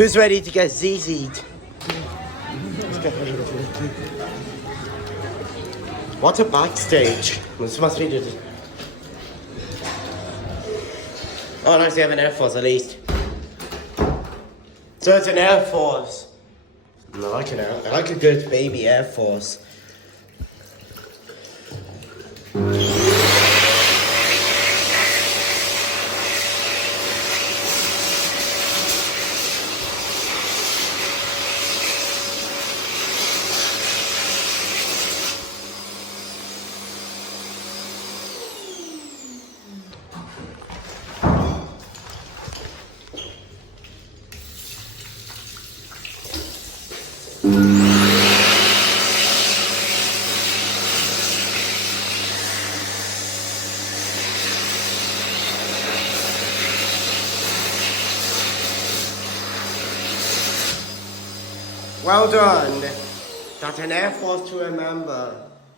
Who's ready to get Zizzi'd? What a backstage. This must be the... Oh, nice, they have an Airforce at least. So it's an Airforce. I like a good baby Airforce. Well done. That's an Airforce to remember.